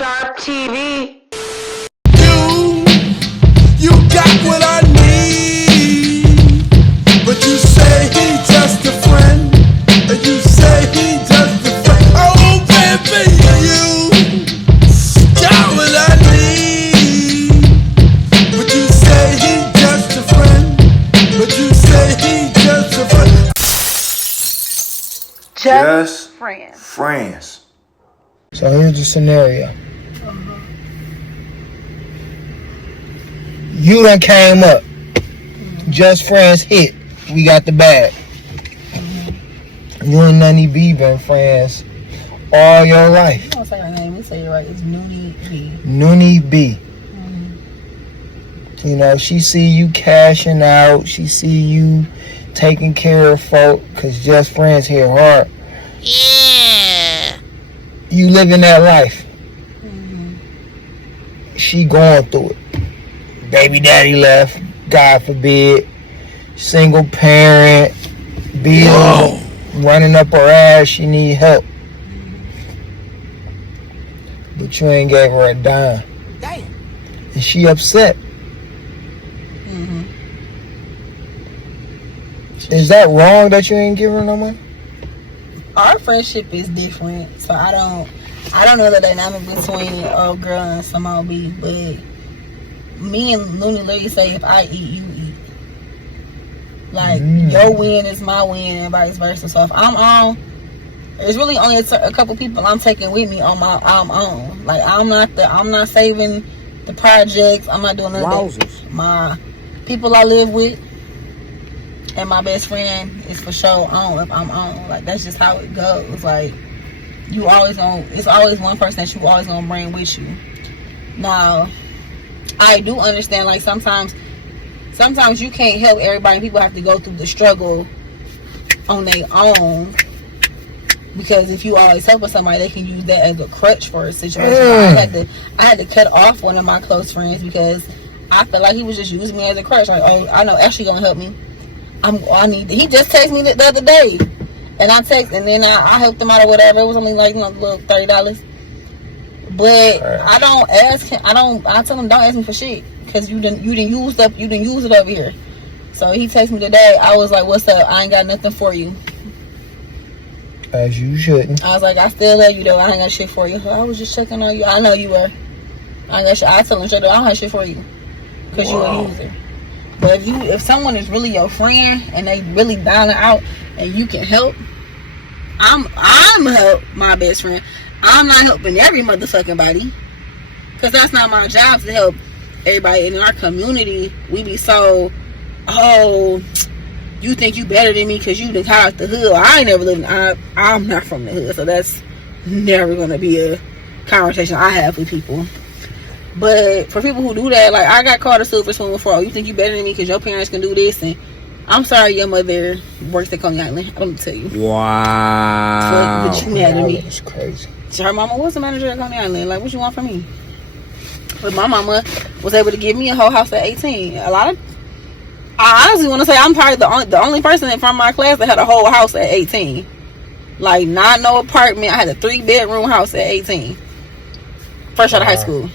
Sharp TV. You got what I need, but you say he just a friend, and you say he just a friend. Oh baby, you got what I need, but you say he just a friend, but you say he just a friend. Just friends. So here's the scenario. You done came up. Just friends hit. We got the bag. You and Nunny B been friends all your life. You don't say her name. You say it right. It's Noonie B. Noonie B. You know, she see you cashing out. She see you taking care of folk. Because just friends hit hard. Yeah. You living that life. She going through it. Baby daddy left, God forbid. Single parent, bills running up her ass, she need help. But you ain't gave her a dime. Damn. And she upset. Is that wrong that you ain't give her no money? Our friendship is different, so I don't know the dynamic between old girl and some old B, but me and Looney literally say, if I eat, you eat. Like, your win is my win and vice versa. So if I'm on, there's really only a couple people I'm taking with me on my own. Like, I'm not saving the projects. I'm not doing none of that. My people I live with and my best friend is for sure on if I'm on. Like, that's just how it goes. Like, it's always one person that you always gonna bring with you. Now, I do understand, like, sometimes you can't help everybody. People have to go through the struggle on their own, because if you always help with somebody, they can use that as a crutch for a situation. I had to cut off one of my close friends because I felt like he was just using me as a crutch. Like, oh, I know Ashley gonna help me. He just texted me the other day, and then I helped him out or whatever. It was only like, little $30. But I don't ask him. I tell him, don't ask me for shit, because you didn't use it over here. So he texted me today. I was like, what's up? I ain't got nothing for you. As you shouldn't. I was like, I still love you though. I ain't got shit for you. I was just checking on you. I know you were. I ain't got shit. I tell him straight up, I don't have shit for you, because you a user. But if someone is really your friend and they really down and out and you can help, I'm help my best friend. I'm not helping every motherfucking body, because that's not my job to help everybody in our community. We be so, oh, you think you better than me because you done got out the hood. I ain't never lived. I'm not from the hood, so that's never gonna be a conversation I have with people. But for people who do that, like, I got called a silver spoon before. Oh, you think you better than me because your parents can do this? And I'm sorry, your mother works at Coney Island. I'm gonna tell you. Wow. But you mad at me? That's crazy. Her mama was a manager at Coney Island. Like, what you want from me? But my mama was able to give me a whole house at 18. I honestly want to say I'm probably the only person from my class that had a whole house at 18. Like, not no apartment. I had a 3-bedroom house at 18. Fresh out of high school.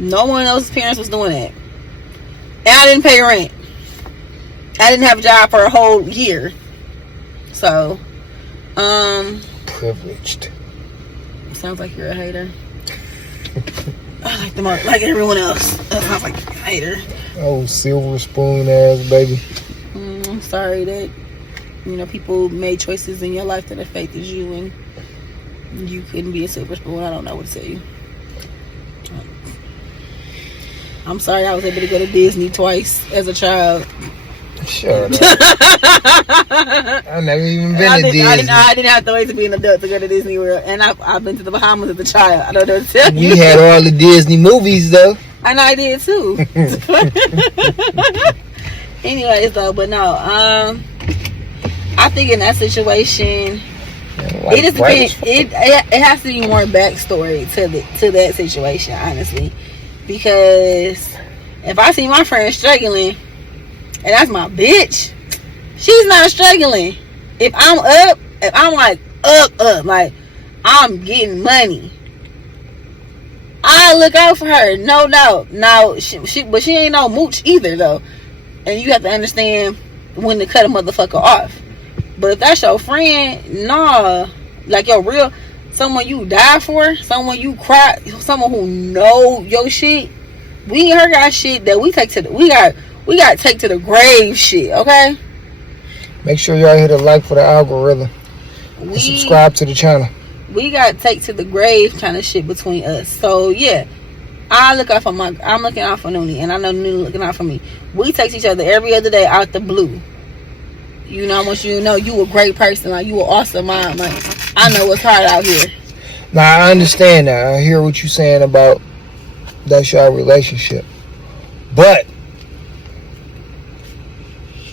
No one else's parents was doing that. And I didn't pay rent. I didn't have a job for a whole year. So, privileged. Sounds like you're a hater. I like them all, like everyone else. That sounds like you're a hater. Oh, silver spoon ass baby. I'm sorry that, people made choices in your life that affected you and you couldn't be a silver spoon. I don't know what to tell you. I'm sorry I was able to go to Disney twice as a child. Shut up. I've never even been to Disney. I didn't have to wait to be an adult to go to Disney World. And I've been to the Bahamas as a child. I don't know what to tell you. We had all the Disney movies, though. And I did, too. Anyways, though, but no. I think in that situation, Like, it has to be more backstory to that situation, honestly. Because if I see my friend struggling, and that's my bitch, she's not struggling. If I'm like up, like I'm getting money, I look out for her, no doubt. Now, but she ain't no mooch either, though. And you have to understand when to cut a motherfucker off. But if that's your friend, nah. Like your real, someone you die for, someone you cry, someone who know your shit. We ain't her got shit that we take to the, we got to take to the grave shit, okay? Make sure y'all hit a like for the algorithm. And subscribe to the channel. We got to take to the grave kind of shit between us. So, yeah. I'm looking out for Noonie, and I know Noonie looking out for me. We text each other every other day out the blue. You know, I want you to know you a great person. Like, you an awesome mom. Like, I know it's hard out here. Now, I understand that. I hear what you're saying about that's your relationship. But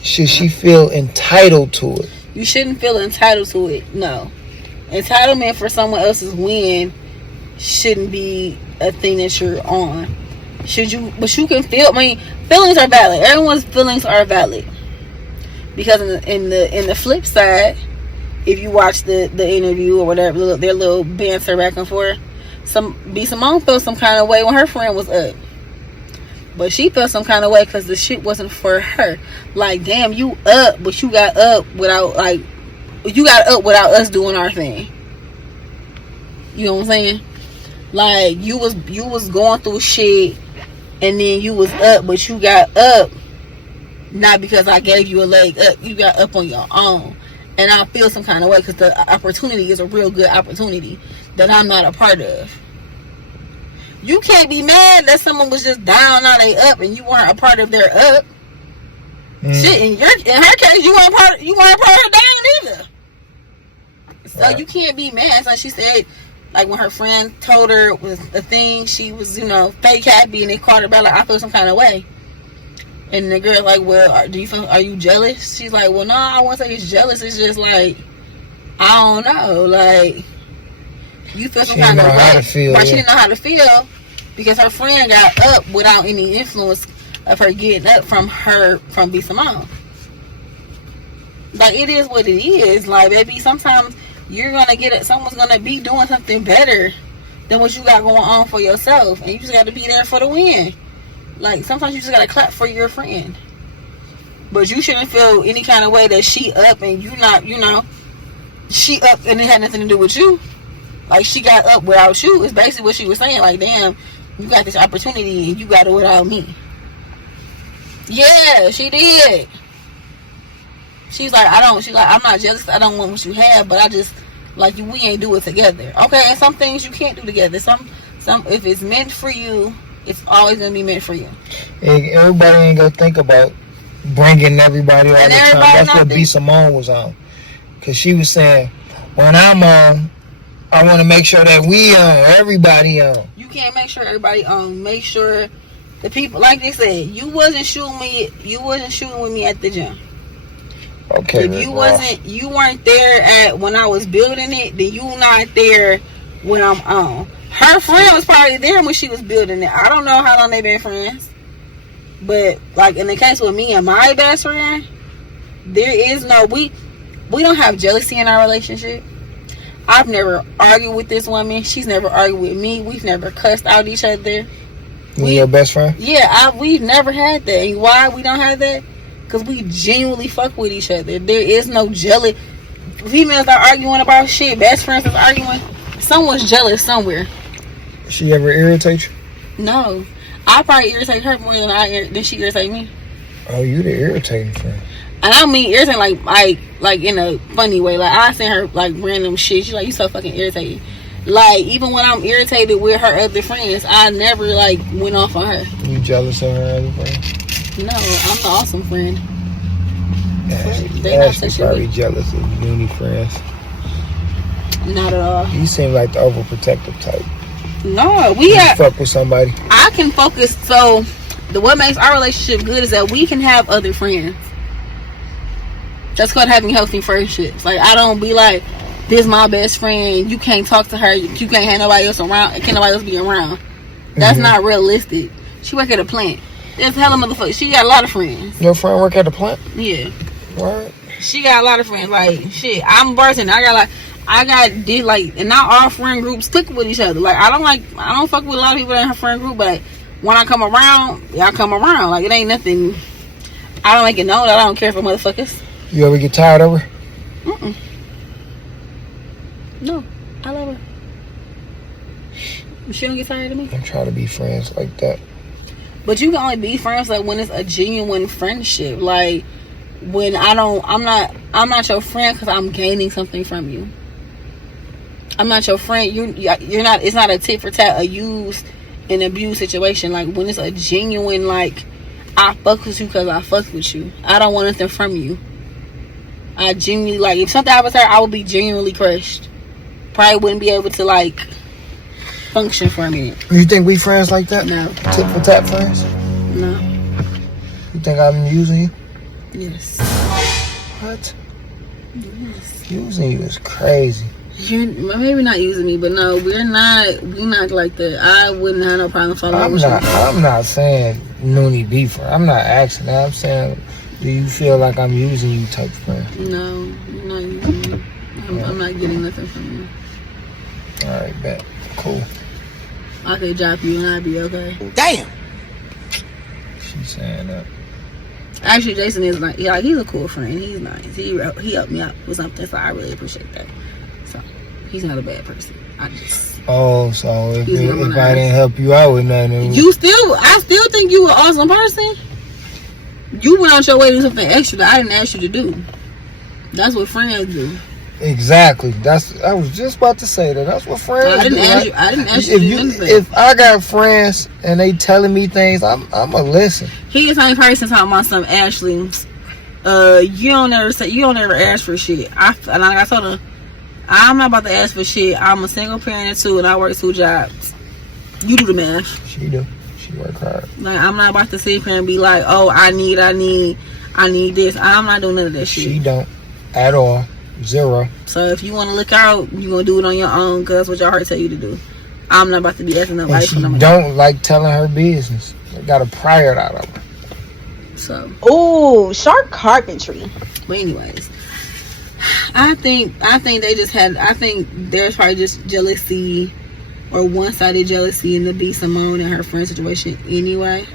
should she feel entitled to it? You shouldn't feel entitled to it. No. Entitlement for someone else's win shouldn't be a thing that you're on. But you can feel, feelings are valid. Everyone's feelings are valid. Because in the flip side, if you watch the interview or whatever, their little banter back and forth, B Simone felt some kind of way when her friend was up. But she felt some kind of way because the shit wasn't for her. Like, damn, you up, but you got up without us doing our thing. You know what I'm saying? Like, you was going through shit, and then you was up, but you got up not because I gave you a leg up. You got up on your own. And I feel some kind of way because the opportunity is a real good opportunity that I'm not a part of. You can't be mad that someone was just down, now they up, and you weren't a part of their up. Shit, in her case, you weren't part of her down either. So right. You can't be mad. Like she said, like when her friend told her it was a thing, she was, fake happy, and they called her back like, I feel some kind of way. And the girl like, well, are you jealous? She's like, well, no, I won't say it's jealous. It's just like, I don't know. Like, you feel some kind of way. But she didn't know how to feel because her friend got up without any influence of her getting up from B Simone. Like, it is what it is. Like, baby, sometimes you're going to get it. Someone's going to be doing something better than what you got going on for yourself. And you just got to be there for the win. Like, sometimes you just gotta clap for your friend. But you shouldn't feel any kind of way that she up and you not, she up and it had nothing to do with you. Like, she got up without you. It's basically what she was saying. Like, damn, you got this opportunity and you got it without me. Yeah, she did. She's like, I'm not jealous. I don't want what you have, but I just, like, we ain't do it together. Okay, and some things you can't do together. Some, if it's meant for you, it's always gonna be meant for you. Everybody ain't gonna think about bringing everybody all the time. That's what B Simone was on, cause she was saying, when I'm on, I want to make sure that we on, everybody on. You can't make sure everybody on. Make sure the people, like they said, you wasn't shooting with me at the gym. Okay. If you weren't there at when I was building it, then you not there when I'm on. Her friend was probably there when she was building it. I don't know how long they been friends. But, like, in the case with me and my best friend, there is no... We don't have jealousy in our relationship. I've never argued with this woman. She's never argued with me. We've never cussed out each other. We your best friend? Yeah, we've never had that. And why we don't have that? Because we genuinely fuck with each other. There is no jealous... Females are arguing about shit. Best friends is arguing. Someone's jealous somewhere. She ever irritate you? No. I probably irritate her more than she irritate me. Oh, you the irritating friend. And I mean irritating like in a funny way. Like, I send her like random shit. She's like, you so fucking irritating. Like, even when I'm irritated with her other friends, I never like went off on her. You jealous of her other friends? No, I'm the awesome friend. Ashley probably jealous of Noonie friends. Not at all. You seem like the overprotective type. No, fuck with somebody. I can focus. So, what makes our relationship good is that we can have other friends. That's called having healthy friendships. Like, I don't be like, this my best friend. You can't talk to her. You can't have nobody else around. Can't nobody else be around. That's not realistic. She work at a plant. There's hella motherfuckers. She got a lot of friends. Your friend work at a plant? Yeah. What? She got a lot of friends. Like, shit, I'm a bartender. I got this, like, and not all friend groups click with each other. Like, I don't fuck with a lot of people in her friend group, but when I come around, y'all come around. Like, it ain't nothing. I don't make it known that I don't care for motherfuckers. You ever get tired of her? Mm-mm. No, I love her. She don't get tired of me. I'm trying to be friends like that. But you can only be friends like when it's a genuine friendship. Like when I'm not your friend because I'm gaining something from you. I'm not your friend. You're not. It's not a tit for tat, a use and abuse situation. Like when it's a genuine, like I fuck with you because I fuck with you. I don't want nothing from you. I genuinely, like, if something happens to her, I would be genuinely crushed. Probably wouldn't be able to, like, function for a minute. You think we friends like that? No. Tit for tat friends? No. You think I'm using you? Yes. What? Yes. Using you is crazy. You're maybe not using me, but no, we're not like that. I wouldn't have no problem following with you. I'm not saying Noonie be friend. I'm not asking that. I'm saying, do you feel like I'm using you type of friend? No, you're not using me. I'm not getting nothing from you. Alright, bet. Cool. I could drop you and I'd be okay. Damn. She's saying that. Actually, Jason is like, yeah, he's a cool friend. He's nice. He helped me out with something, so I really appreciate that. So he's not a bad person. So if I didn't help you out with nothing, I still think you an awesome person. You went out your way to do something extra that I didn't ask you to do. That's what friends do. Exactly. I was just about to say that. That's what friends do. I didn't ask you to do anything. If I got friends and they telling me things, I'm a listen. He is the only person talking about something. Ashley, you don't ever ask for shit. I told her, I'm not about to ask for shit. I'm a single parent too, and I work 2 jobs. You do the math. She do. She work hard. Like, I'm not about to sit here and be like, oh, I need this. I'm not doing none of that shit. She don't at all. 0. So if you want to look out, you're gonna do it on your own, because that's what your heart tell you to do. I'm not about to be asking advice from nobody. Don't like telling her business. I got to pry it out of her. So, ooh, sharp carpentry. But anyways, I think they just had. I think there's probably just jealousy, or one-sided jealousy in the B Simone and her friend situation. Anyway,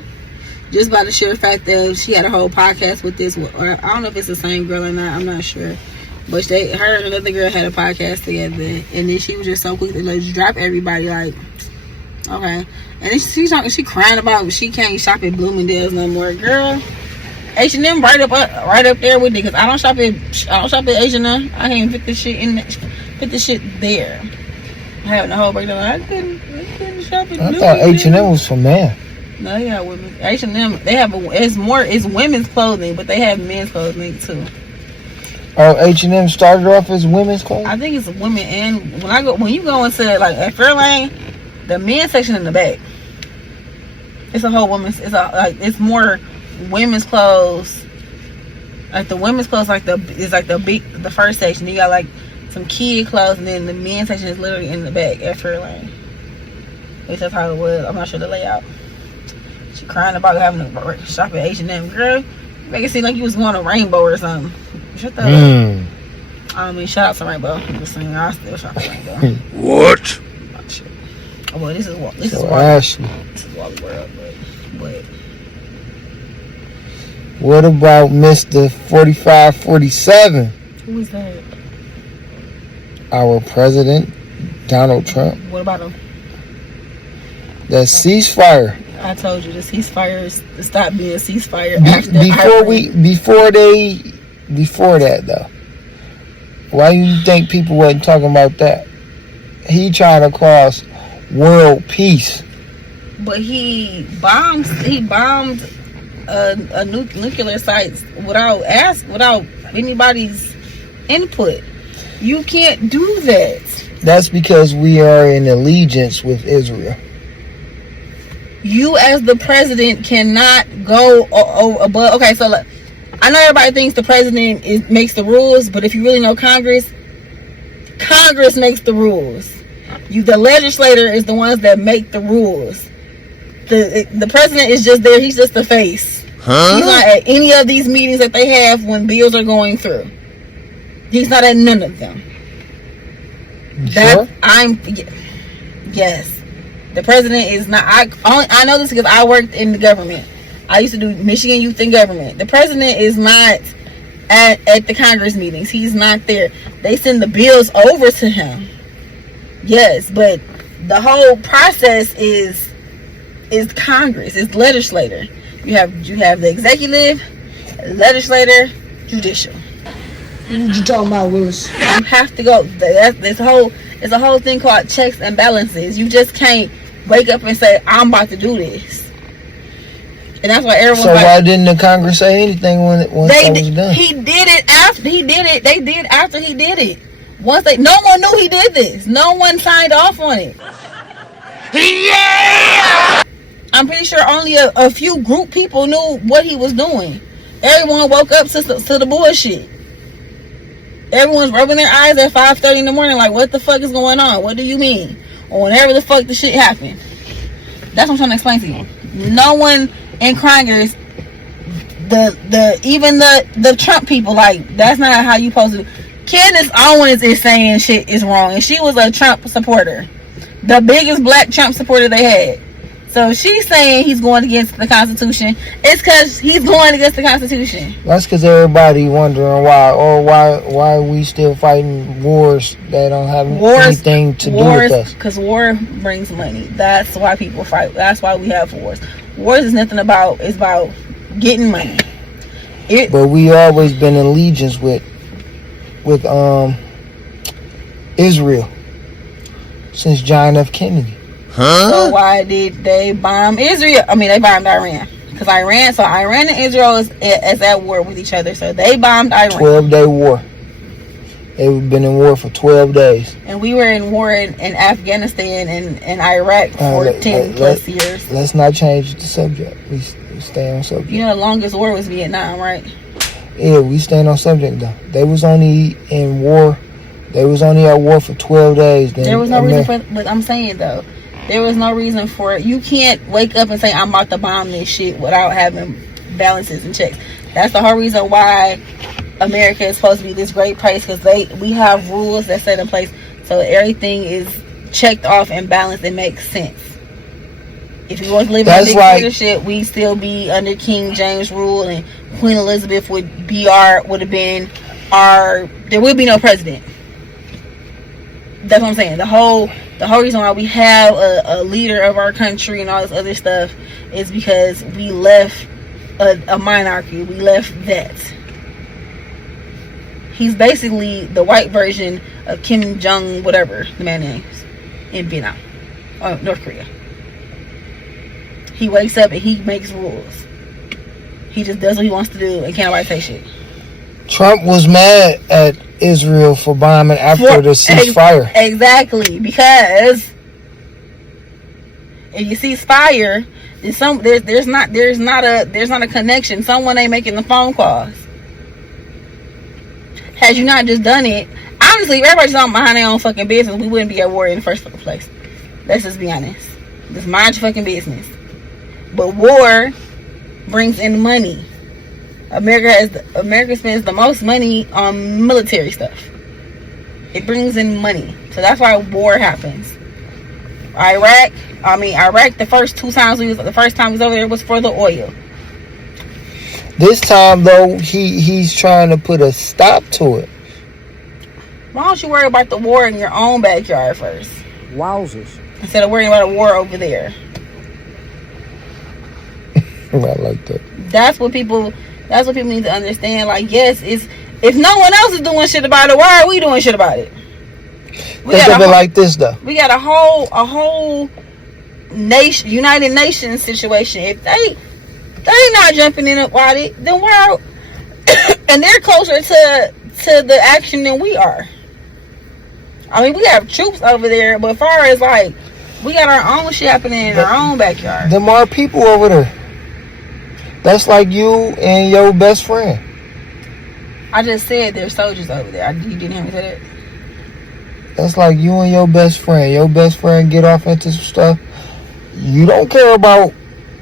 just by the sheer fact that she had a whole podcast with this, or I don't know if it's the same girl or not. I'm not sure. But her and another girl had a podcast together, and then she was just so quick to like drop everybody. Like, okay, and then she crying about she can't shop at Bloomingdale's no more. Girl, H&M right up there with it, because I don't shop at H&M. I can't even fit this shit there. Having a whole breakdown. I couldn't shop at Bloomingdale's. I thought H&M was for men. No, they got women. H&M, they have it's women's clothing, but they have men's clothing too. Oh, H&M started off as women's clothes? I think it's women, and when you go into like at Fairlane, the men's section in the back, it's a whole women's. It's more women's clothes. Like the women's clothes, the first section. You got like some kid clothes, and then the men's section is literally in the back at Fairlane. At least that's how it was. I'm not sure the layout. She crying about having to shop at H&M. Girl, make it seem like you was going to Rainbow or something. Shut the up. I mean, shout out to Rainbow. I'm just saying, I still shop at Rainbow. What? Oh, shit. Oh, well, this is Ashley. This is Wally World, but what about Mr. 4547? Who is that? Our president, Donald Trump. What about him? That ceasefire. I told you, the ceasefire is stop being a ceasefire. Before that though, why do you think people wasn't talking about that? He trying to cause world peace. But he bombed a nuclear sites without anybody's input. You can't do that. That's because we are in allegiance with Israel. You as the president cannot go above. Okay, so look, I know everybody thinks the president makes the rules, but if you really know Congress makes the rules. The legislator is the ones that make the rules. The president is just there. He's just the face. He's not at any of these meetings that they have when bills are going through. He's not at none of them. Sure? Yes. The president is not. I know this because I worked in the government. I used to do Michigan Youth in Government. The president is not at the Congress meetings. He's not there. They send the bills over to him. Yes, but the whole process is Congress. It's legislator. You have the executive, legislator, judicial. What you talking about, Willis? You have to go. It's a whole thing called checks and balances. You just can't wake up and say, I'm about to do this. And that's why everyone. So why didn't the Congress say anything once that was done? He did it after he did it. They did after he did it. No one knew he did this. No one signed off on it. Yeah! I'm pretty sure only a few group people knew what he was doing. Everyone woke up to the bullshit. Everyone's rubbing their eyes at 5:30 in the morning like, what the fuck is going on? What do you mean? Or whenever the fuck the shit happened. That's what I'm trying to explain to you. No one in Congress, even the Trump people, like, that's not how you supposed to do. Candace Owens is saying shit is wrong, and she was a Trump supporter. The biggest black Trump supporter they had. So she's saying he's going against the Constitution. It's because he's going against the Constitution. That's because everybody wondering why we still fighting wars that don't have anything to do with us. Because war brings money. That's why people fight. That's why we have wars. Wars is nothing about. It's about getting money. But we always been in allegiance with Israel since John F. Kennedy. So why did they bomb Israel? I mean, they bombed Iran. Because Iran and Israel is at war with each other. So they bombed Iran. 12-day war. They've been in war for 12 days. And we were in war in Afghanistan and Iraq for 10 plus years. Let's not change the subject. We stay on subject. You know, the longest war was Vietnam, right? Yeah, we staying on subject though. They was only in war. They was only at war for 12 days. There was no reason for. But I'm saying though, there was no reason for it. You can't wake up and say I'm about to bomb this shit without having balances and checks. That's the whole reason why America is supposed to be this great place, because we have rules that set in place so everything is checked off and balanced and makes sense. If we want to live in a dictatorship, we still be under King James rule, and Queen Elizabeth would have been our. There would be no president. That's what I'm saying. The whole reason why we have a leader of our country and all this other stuff is because we left a monarchy. We left that. He's basically the white version of Kim Jong, whatever the man names, in Vietnam, North Korea. He wakes up and he makes rules. He just does what he wants to do and can't nobody say shit. Trump was mad at Israel for bombing after the ceasefire. Exactly, because if you ceasefire, there's not a connection. Someone ain't making the phone calls. Had you not just done it, honestly, if everybody's on behind their own fucking business, we wouldn't be at war in the first fucking place. Let's just be honest. Just mind your fucking business. But war brings in money. America spends the most money on military stuff. It brings in money. So that's why war happens. Iraq, the first time we was over there was for the oil. This time though, he's trying to put a stop to it. Why don't you worry about the war in your own backyard first? Wowzers. Instead of worrying about a war over there. I like that. That's what people need to understand. Like, yes, if no one else is doing shit about it, why are we doing shit about it? Think of it like this though. We got a whole nation, United Nations situation. If they not jumping in about it, then why? And they're closer to the action than we are. I mean, we have troops over there, but as far as like, we got our own shit happening in our own backyard. There are people over there. That's like you and your best friend. I just said there's soldiers over there. You didn't hear me say that? That's like you and your best friend. Your best friend get off into some stuff. You don't care about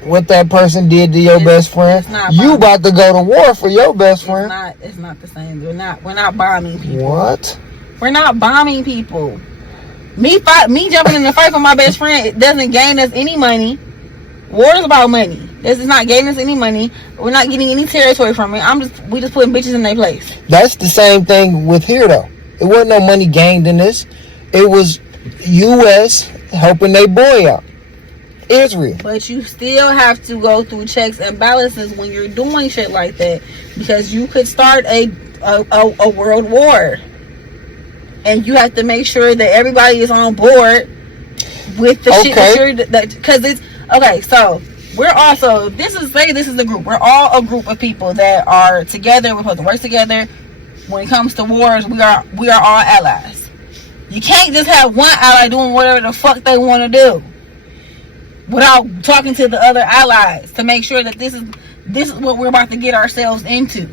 what that person did to your best friend. You about to go to war for your best friend. It's not the same. We're not bombing people. What? We're not bombing people. Me jumping in the fight for my best friend, it doesn't gain us any money. War is about money. This is not gaining us any money. We're not getting any territory from it. We just putting bitches in their place. That's the same thing with here though. It wasn't no money gained in this. It was U.S. helping their boy out. Israel. But you still have to go through checks and balances when you're doing shit like that, because you could start a world war, and you have to make sure that everybody is on board with the shit that because it's okay. So we're also this is a group. We're all a group of people that are together. We're supposed to work together. When it comes to wars, we are all allies. You can't just have one ally doing whatever the fuck they want to do without talking to the other allies to make sure that this is what we're about to get ourselves into.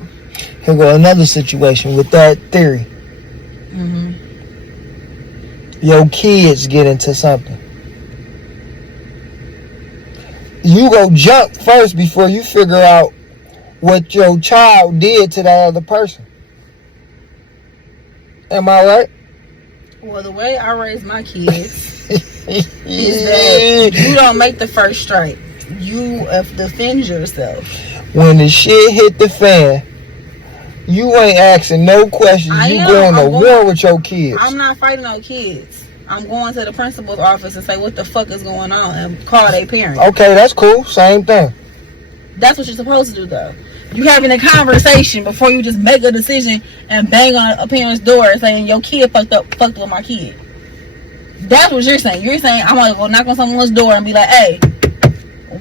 Here go another situation with that theory. Mm-hmm. Your kids get into something. You go jump first before you figure out what your child did to that other person. Am I right? Well, the way I raise my kids is that you don't make the first strike. You defend yourself. When the shit hit the fan, you ain't asking no questions. You going to war with your kids. I'm not fighting no kids. I'm going to the principal's office and say what the fuck is going on and call their parents. Okay, that's cool. Same thing. That's what you're supposed to do, though. You having a conversation before you just make a decision and bang on a parent's door saying your kid fucked with my kid. That's what you're saying. You're saying I'm gonna go knock on someone's door and be like, hey,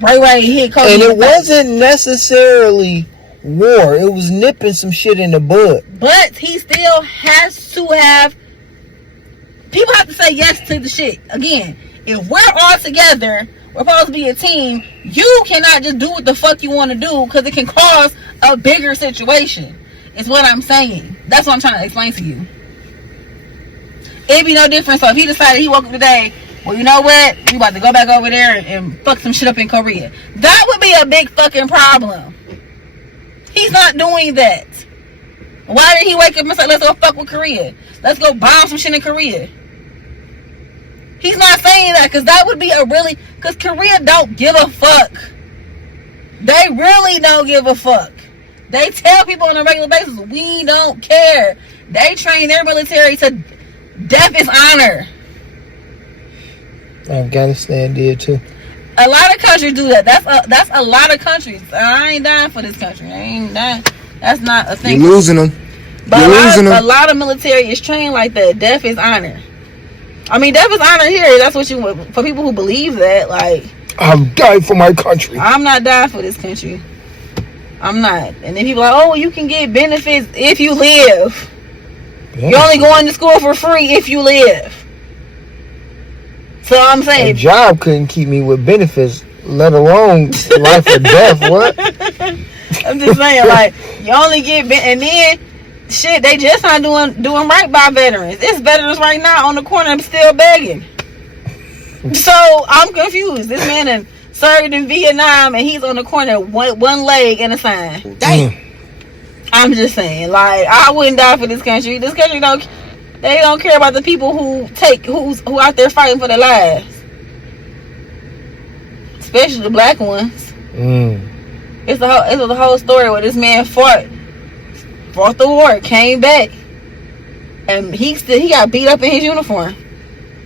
right here, Kobe. And it wasn't necessarily war. It was nipping some shit in the bud. But he still has to have. People have to say yes to the shit. Again, if we're all together, we're supposed to be a team. You cannot just do what the fuck you want to do because it can cause a bigger situation. Is what I'm saying. That's what I'm trying to explain to you. It'd be no different. So if he decided he woke up today, well, you know what? You about to go back over there and fuck some shit up in Korea. That would be a big fucking problem. He's not doing that. Why did he wake up and say, let's go fuck with Korea? Let's go bomb some shit in Korea. He's not saying that because that would be because Korea don't give a fuck. They really don't give a fuck. They tell people on a regular basis, we don't care. They train their military to death is honor. Afghanistan did too. A lot of countries do that. That's a lot of countries. I ain't dying for this country. I ain't dying. That's not a thing. You're losing them. But a lot of military is trained like that. Death is honor. I mean, death is honor here. That's what for people who believe that. Like, I'm dying for my country. I'm not dying for this country. I'm not. And then people are like, oh, you can get benefits if you live. Yeah. You're only going to school for free if you live. So I'm saying, a job couldn't keep me with benefits, let alone life or death. What? I'm just saying, like, you only get and then shit, they just not doing right by veterans. It's veterans right now on the corner still begging. So I'm confused. This man served in Vietnam and he's on the corner one leg and a sign. Damn. I'm just saying, like, I wouldn't die for this country. This country they don't care about the people who out there fighting for their lives, especially the black ones. It's the whole story where this man fought the war, came back, and he got beat up in his uniform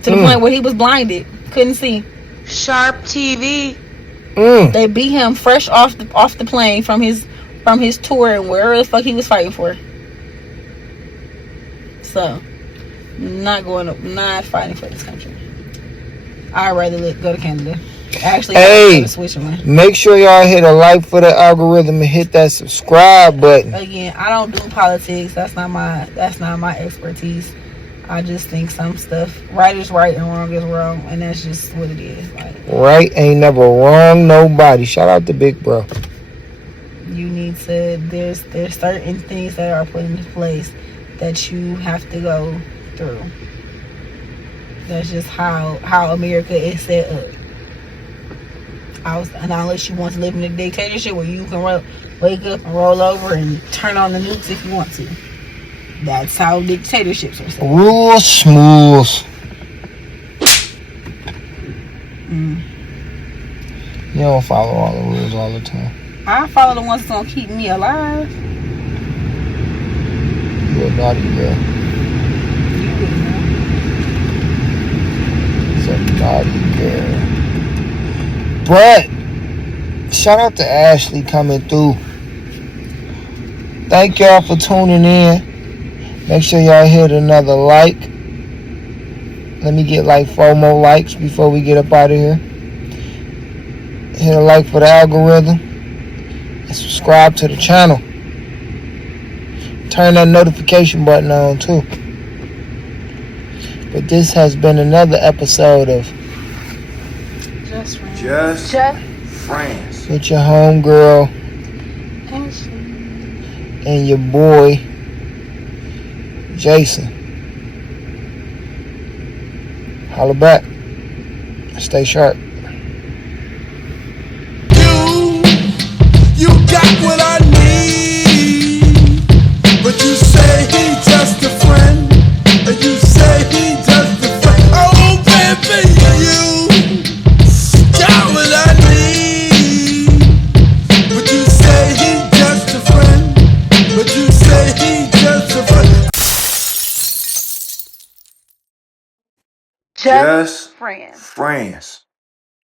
to the point where he was blinded, couldn't see. Sharp TV. They beat him fresh off the plane from his tour and wherever the fuck he was fighting for. So, not fighting for this country. I'd rather go to Canada. Actually, hey, switch one. Make sure y'all hit a like for the algorithm and hit that subscribe button. Again, I don't do politics. That's not my expertise. I just think some stuff right is right and wrong is wrong, and that's just what it is. Like, right ain't never wrong nobody. Shout out to Big Bro. You need to. There's certain things that are put into place that you have to go through. That's just how America is set up. And unless you want to live in a dictatorship where you can wake up and roll over and turn on the nukes if you want to. That's how dictatorships are set. Real smooth. You don't follow all the rules all the time. I follow the ones that's gonna keep me alive. You're a naughty girl. You wouldn't know. It's a naughty girl. But shout out to Ashley coming through. Thank y'all for tuning in. Make sure y'all hit another like. Let me get like 4 more likes before we get up out of here. Hit a like for the algorithm. And subscribe to the channel. Turn that notification button on too. But this has been another episode of Just Friends. with your homegirl and your boy Jason. Holla back. Stay sharp. You got what I need, but you say he just a friend, and you say he just a friend. Oh baby, you got what I need, but you say he just a friend, but you say he just a friend. Just Friends.